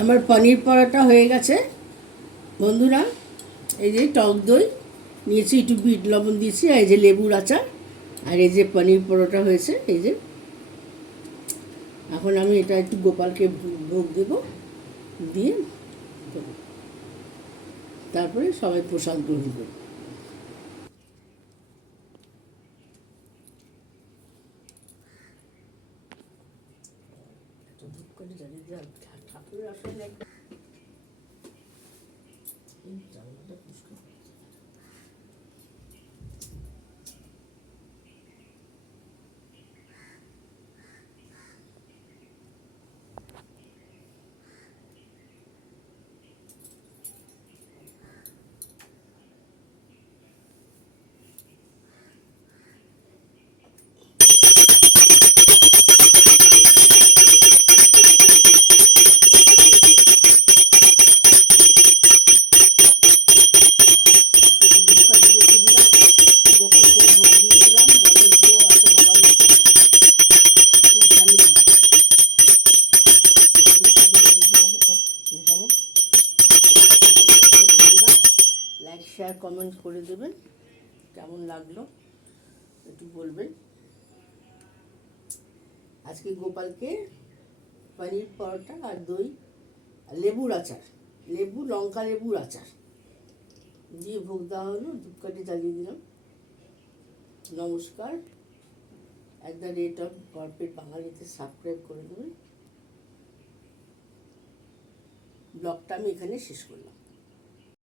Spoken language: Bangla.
আমার পনির পরোটা হয়ে গেছে বন্ধুরা। এই যে টক দই নিয়েছি, একটু বিট লবণ দিয়েছি, আর এই যে লেবুর আচার, আর এই যে পনির পরোটা হয়েছে। এই যে এখন আমি এটা একটু গোপালকে ভোগ দেব, দিয়ে তারপরে সবাই প্রসাদ গ্রহণ করবে। ঠাকুরের আসলে লাইক শেয়ার কমেন্ট করে দেবেন, কেমন লাগলো একটু বলবেন। আজকে গোপালকে পনির পরোটা আর দই আর লেবুর আচার, লেবু লঙ্কা লেবুর আচার দিয়ে ভোগ দেওয়া হলো, ধূপকাঠি জ্বালিয়ে দিলাম। নমস্কার। @রেট অফ গল্পের বাঙালিতে সাবস্ক্রাইব করে দেবেন। ব্লগটা আমি এখানে শেষ করলাম।